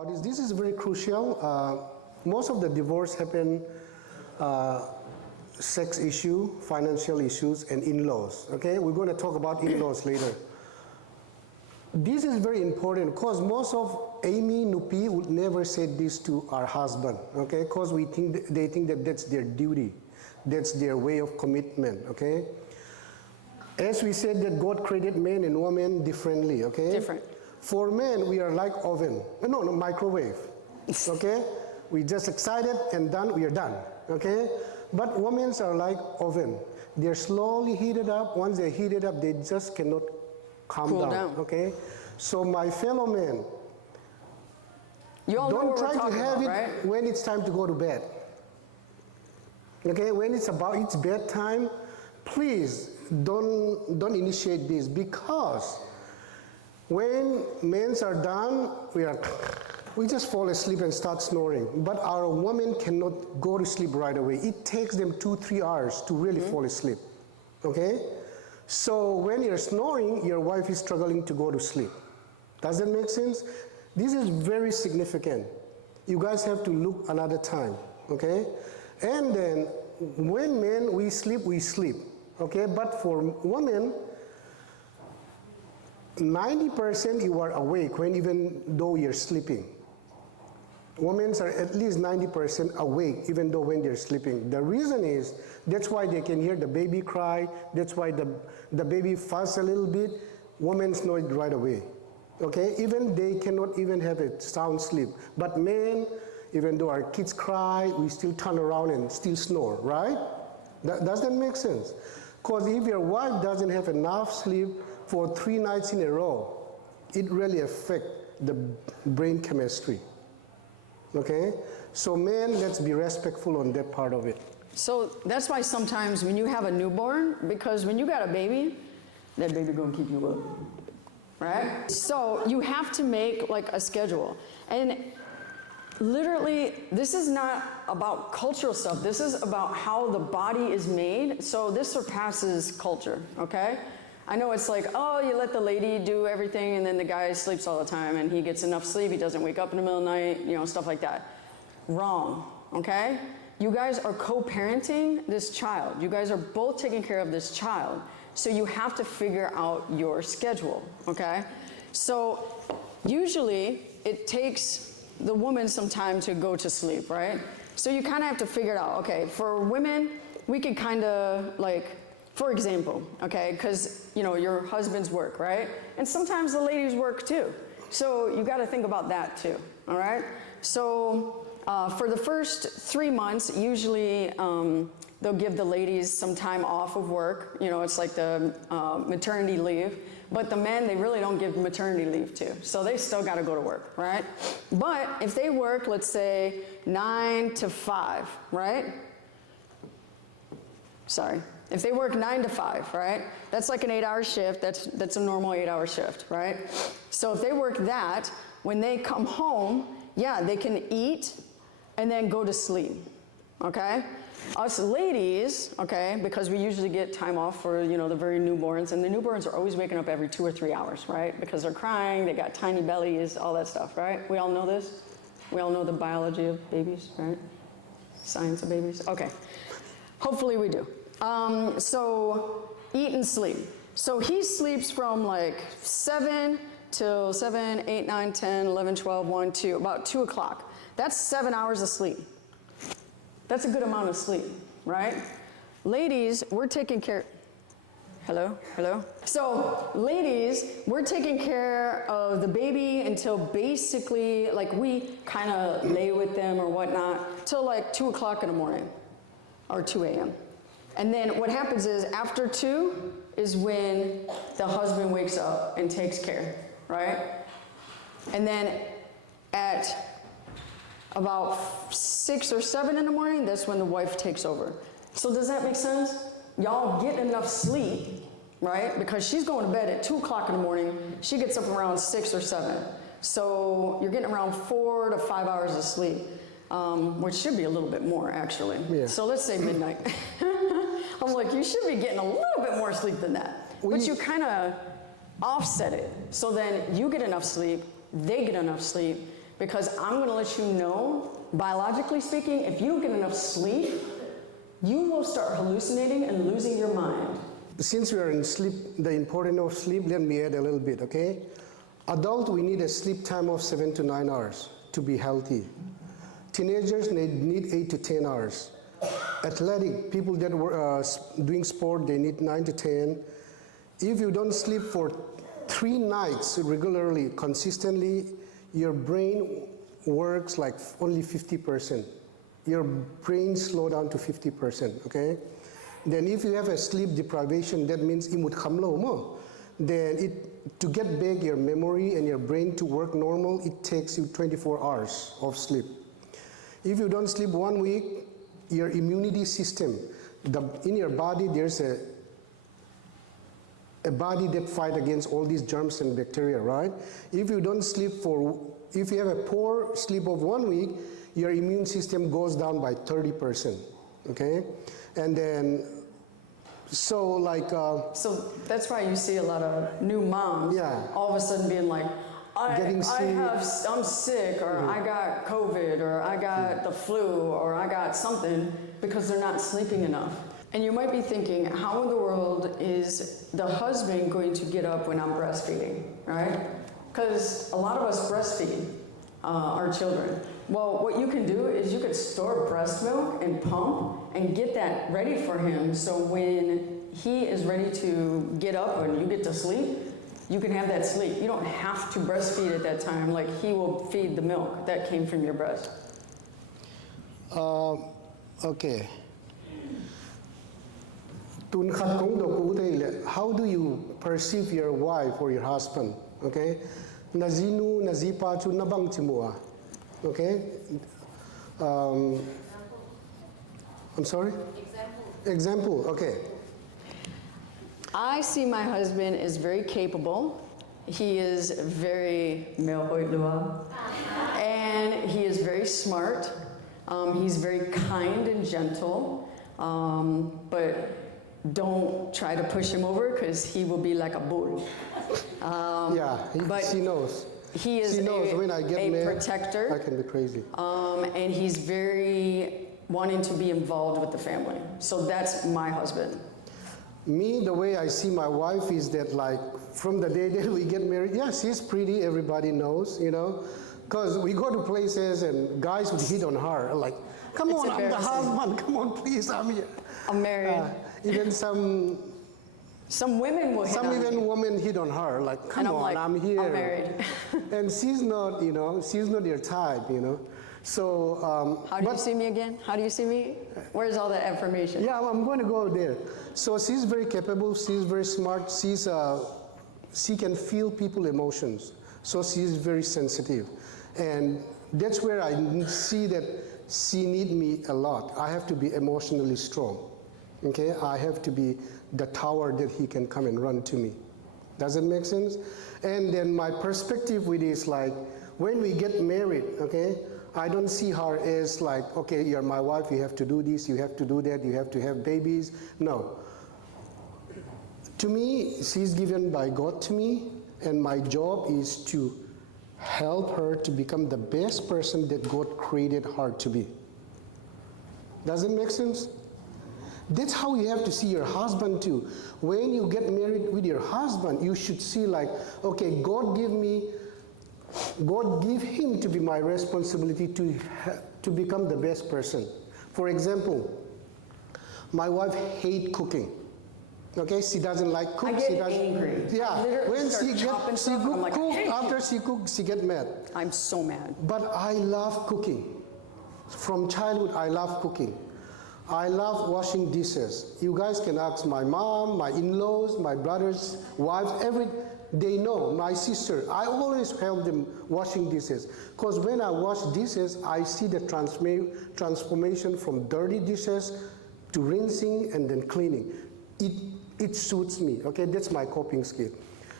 about is this is very crucial. Most of the divorce happen sex issue, financial issues, and in-laws. Okay, we're going to talk about in-laws later. This is very important because most of Amy, Nupi would never say this to our husband. Okay, because they think that that's their duty, that's their way of commitment. Okay, as we said that God created men and women differently. Okay, Different. For men, we are like oven. No, microwave. Okay? We just excited and done, we are done. Okay? But women are like oven. They're slowly heated up. Once they're heated up, they just cannot cool down. Okay? So my fellow men, you all know don't what try we're to talking have about, it right? when it's time to go to bed. Okay? When it's bedtime, please don't initiate this, because when men are done, we just fall asleep and start snoring. But our women cannot go to sleep right away. It takes them 2-3 hours to really fall asleep. Okay? So when you're snoring, your wife is struggling to go to sleep. Does that make sense? This is very significant. You guys have to look another time. Okay? And then when men, we sleep. Okay? But for women, 90% you are awake even though you're sleeping. Women are at least 90% awake even though when they're sleeping. The reason is, that's why they can hear the baby cry, that's why the baby fuss a little bit. Women know it right away. Okay? Even they cannot even have a sound sleep. But men, even though our kids cry, we still turn around and still snore, right? Does that make sense? Because if your wife doesn't have enough sleep for 3 nights in a row, it really affects the brain chemistry. Okay? So men, let's be respectful on that part of it. So that's why sometimes when you have a newborn, because when you got a baby, that baby gonna keep you up, right? So you have to make like a schedule. And literally, this is not about cultural stuff. This is about how the body is made. So this surpasses culture, okay? I know it's like, oh, you let the lady do everything and then the guy sleeps all the time and he gets enough sleep, he doesn't wake up in the middle of the night, you know, stuff like that. Wrong, okay? You guys are co-parenting this child. You guys are both taking care of this child. So you have to figure out your schedule, okay? So usually it takes the woman some time to go to sleep, right? So you kind of have to figure it out. Okay, for women, we can kind of like, for example, okay, because you know your husband's work, right? And sometimes the ladies work too. So you got to think about that too. All right. So for the first 3 months, usually they'll give the ladies some time off of work. You know, it's like the maternity leave. But the men, they really don't give maternity leave to. So they still got to go to work, right? But if they work, let's say 9 to 5, right? Sorry. If they work 9 to 5, right? That's like an 8-hour shift. That's a normal 8-hour shift, right? So if they work that, when they come home, yeah, they can eat and then go to sleep, okay? Us ladies, okay, because we usually get time off for, you know, the very newborns, and the newborns are always waking up every 2 or 3 hours, right? Because they're crying, they got tiny bellies, all that stuff, right? We all know this? We all know the biology of babies, right? Science of babies? Okay. Hopefully we do. So eat and sleep. So he sleeps from like 7 till 7, 8, 9, 10, 11, 12, 1, 2, about 2 o'clock. That's 7 hours of sleep. That's a good amount of sleep, right? Ladies, we're taking care, hello? So ladies, we're taking care of the baby until basically, like we kind of lay with them or whatnot, till like 2 o'clock in the morning, or 2 a.m. And then what happens is after 2 is when the husband wakes up and takes care, right? And then at about 6 or 7 in the morning, that's when the wife takes over. So does that make sense? Y'all get enough sleep, right? Because she's going to bed at 2 o'clock in the morning. She gets up around 6 or 7. So you're getting around 4 to 5 hours of sleep, which should be a little bit more actually. Yeah. So let's say midnight. I'm like, you should be getting a little bit more sleep than that. But you kind of offset it. So then you get enough sleep, they get enough sleep. because I'm going to let you know, biologically speaking, if you don't get enough sleep, you will start hallucinating and losing your mind. Since we are in sleep, the importance of sleep, let me add a little bit, okay? Adult, we need a sleep time of 7 to 9 hours to be healthy. Teenagers need 8 to 10 hours. Athletic, people that were doing sport, they need 9 to 10. If you don't sleep for 3 nights regularly, consistently, your brain works like only 50%. Your brain slow down to 50%, okay? Then if you have a sleep deprivation, that means imut khamlo mo. Then to get back your memory and your brain to work normal, it takes you 24 hours of sleep. If you don't sleep 1 week, your immunity system, in your body, there's a body that fight against all these germs and bacteria, right? If you don't sleep if you have a poor sleep of 1 week, your immune system goes down by 30%, okay? And then, so that's why you see a lot of new moms all of a sudden being like, I'm sick, or I got COVID, or I got the flu, or I got something, because they're not sleeping enough. And you might be thinking, how in the world is the husband going to get up when I'm breastfeeding, right? Because a lot of us breastfeed our children. Well, what you can do is you could store breast milk and pump and get that ready for him, so when he is ready to get up and you get to sleep, you can have that sleep. You don't have to breastfeed at that time, like he will feed the milk that came from your breast. Okay. How do you perceive your wife or your husband? Okay? Nazinu, nazipa chu nabang chimua. Okay? I'm sorry? Example, okay. I see my husband as very capable. He is very and he is very smart. He's very kind and gentle, but don't try to push him over because he will be like a bull. She knows. He is when I get mad, protector. I can be crazy. And he's very wanting to be involved with the family. So that's my husband. Me, the way I see my wife is that, like, from the day that we get married, she's pretty, everybody knows, you know, because we go to places and guys would hit on her, like, come on, I'm the husband, come on, please, I'm here. I'm married. Even some women will hit on me. Women hit on her, like, come on, like, I'm here. I'm married. And she's not, you know, she's not your type, you know. So, how do you see me again? How do you see me? Where's all that information? Yeah, I'm going to go there. So she's very capable, she's very smart, she can feel people's emotions. So she's very sensitive. And that's where I see that she needs me a lot. I have to be emotionally strong. Okay? I have to be the tower that he can come and run to me. Does it make sense? And then my perspective with it is like, when we get married, okay, I don't see her as like, okay, you're my wife, you have to do this, you have to do that, you have to have babies. No. To me, she's given by God to me, and my job is to help her to become the best person that God created her to be. Does it make sense? That's how you have to see your husband too. When you get married with your husband, you should see like, okay, God give him to be my responsibility to become the best person. For example, my wife hates cooking. Okay, she doesn't like cook. I get angry. Yeah, when she after she cooks, she get mad. I'm so mad. But I love cooking. From childhood, I love cooking. I love washing dishes. You guys can ask my mom, my in-laws, my brothers, wives, they know, my sister. I always help them washing dishes. Because when I wash dishes, I see the transformation from dirty dishes to rinsing and then cleaning. It suits me, okay? That's my coping skill.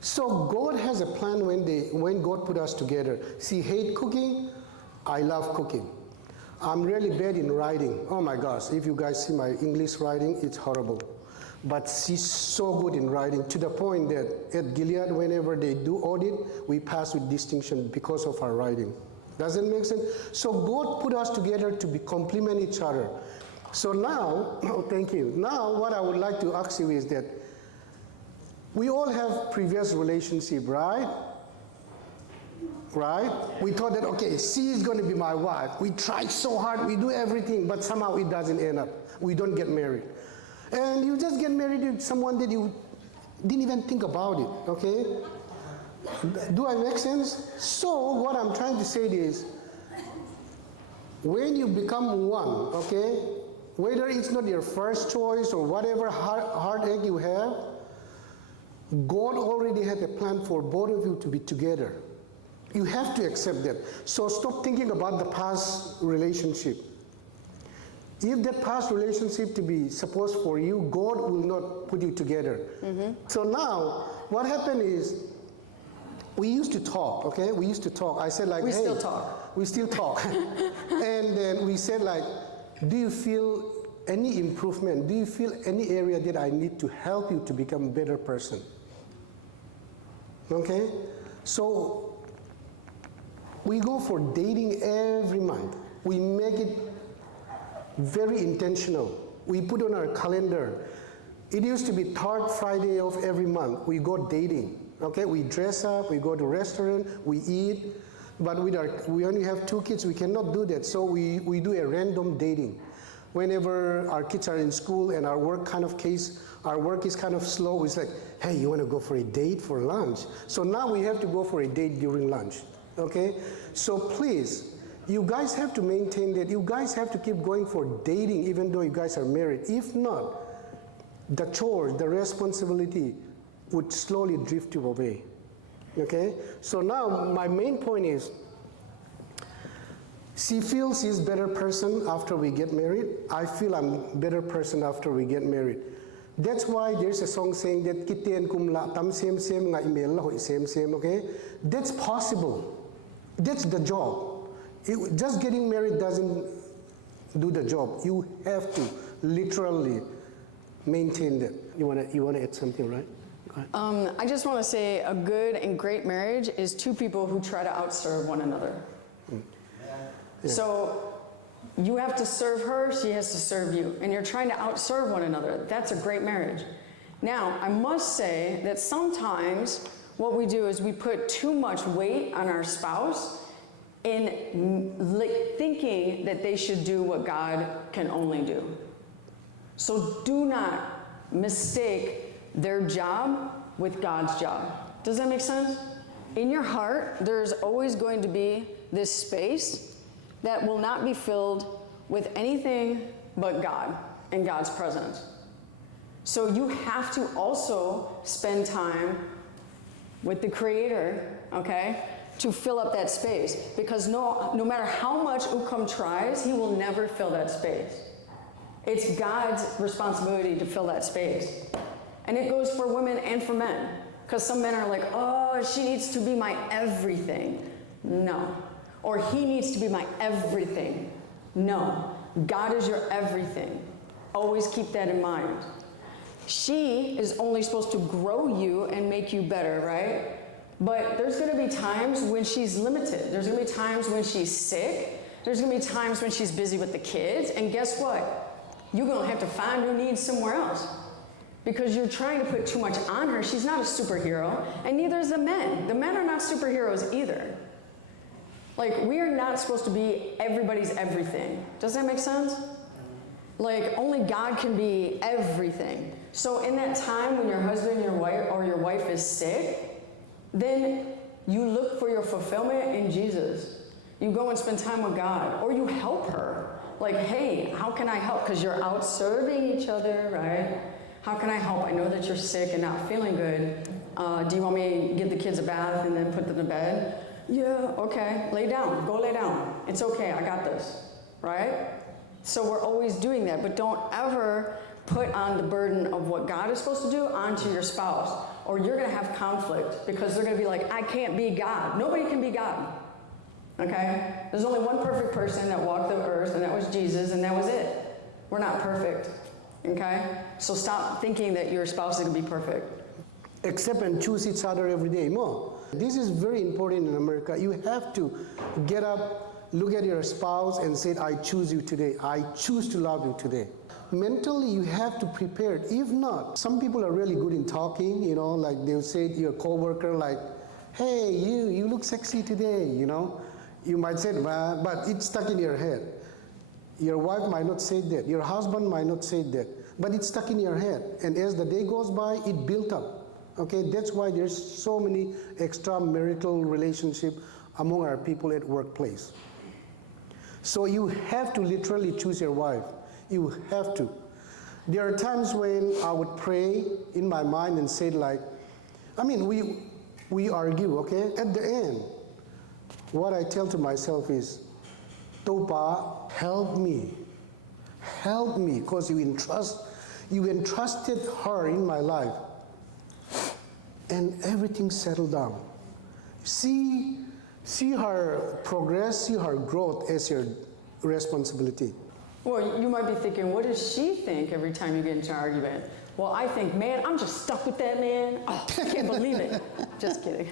So God has a plan when God put us together. She hates cooking, I love cooking. I'm really bad in writing. Oh my gosh, if you guys see my English writing, it's horrible. But she's so good in writing to the point that at Gilead, whenever they do audit, we pass with distinction because of her writing. Does it make sense? So God put us together to be complement each other. So now, thank you. Now what I would like to ask you is that we all have previous relationship, right? Right? We thought that, okay, she is going to be my wife. We tried so hard, we do everything, but somehow it doesn't end up. We don't get married. And you just get married to someone that you didn't even think about it, okay? Do I make sense? So what I'm trying to say is, when you become one, okay, whether it's not your first choice or whatever heartache you have, God already had a plan for both of you to be together. You have to accept that. So stop thinking about the past relationship. If that past relationship to be supposed for you, God will not put you together. So now, what happened is, we used to talk, okay? We used to talk. I said like, We hey. still talk. We still talk. And then we said like, do you feel any improvement? Do you feel any area that I need to help you to become a better person? Okay? So, we go for dating every month. We make it very intentional. We put on our calendar. It used to be third Friday of every month. We go dating. Okay, we dress up, we go to restaurant, we eat. But we only have 2 kids, we cannot do that. So we do a random dating. Whenever our kids are in school and our work is kind of slow, it's like, hey, you want to go for a date for lunch? So now we have to go for a date during lunch. Okay? So please, you guys have to maintain that. You guys have to keep going for dating even though you guys are married. If not, the chores, the responsibility would slowly drift you away. Okay? So now my main point is, she feels she's a better person after we get married. I feel I'm a better person after we get married. That's why there's a song saying that kitian kum la tam sem nga email la hoi sem, okay? That's possible. That's the job. Just getting married doesn't do the job. You have to literally maintain that. You wanna add something, right? I just want to say a good and great marriage is 2 people who try to outserve one another. Yeah. So you have to serve her, she has to serve you, and you're trying to outserve one another. That's a great marriage. Now, I must say that sometimes what we do is we put too much weight on our spouse in thinking that they should do what God can only do. So do not mistake their job with God's job. Does that make sense? In your heart, there's always going to be this space that will not be filled with anything but God and God's presence. So you have to also spend time with the Creator, okay, to fill up that space. Because no matter how much Ukam tries, he will never fill that space. It's God's responsibility to fill that space. And it goes for women and for men. Because some men are like, oh, she needs to be my everything. No. Or he needs to be my everything. No. God is your everything. Always keep that in mind. She is only supposed to grow you and make you better, right? But there's going to be times when she's limited. There's going to be times when she's sick. There's going to be times when she's busy with the kids. And guess what? You're going to have to find her needs somewhere else. Because you're trying to put too much on her. She's not a superhero, and neither is the men. The men are not superheroes either. Like, we are not supposed to be everybody's everything. Does that make sense? Like, only God can be everything. So in that time when your husband, your wife is sick, then you look for your fulfillment in Jesus. You go and spend time with God, or you help her. Like, hey, how can I help? Because you're out serving each other, right? How can I help? I know that you're sick and not feeling good. Do you want me to give the kids a bath and then put them to bed? Yeah, okay, lay down, go lay down. It's okay, I got this, right? So we're always doing that, but don't ever put on the burden of what God is supposed to do onto your spouse, or you're gonna have conflict because they're gonna be like, I can't be God. Nobody can be God, okay? There's only one perfect person that walked the earth, and that was Jesus, and that was it. We're not perfect. Okay? So stop thinking that your spouse is going to be perfect. Accept and choose each other every day. Mo. This is very important in America. You have to get up, look at your spouse and say, I choose you today. I choose to love you today. Mentally, you have to prepare. If not, some people are really good in talking, you know, like they'll say to your coworker, like, hey, you look sexy today, you know. You might say, but it's stuck in your head. Your wife might not say that. Your husband might not say that. But it's stuck in your head. And as the day goes by, it built up. Okay, that's why there's so many extramarital relationships among our people at workplace. So you have to literally choose your wife. You have to. There are times when I would pray in my mind and say like, we argue, okay? At the end, what I tell to myself is, Topa, help me, because you entrusted her in my life, and everything settled down. See her progress, see her growth as your responsibility. Well, you might be thinking, what does she think every time you get into an argument? Well, I think, man, I'm just stuck with that man. Oh, I can't believe it. Just kidding.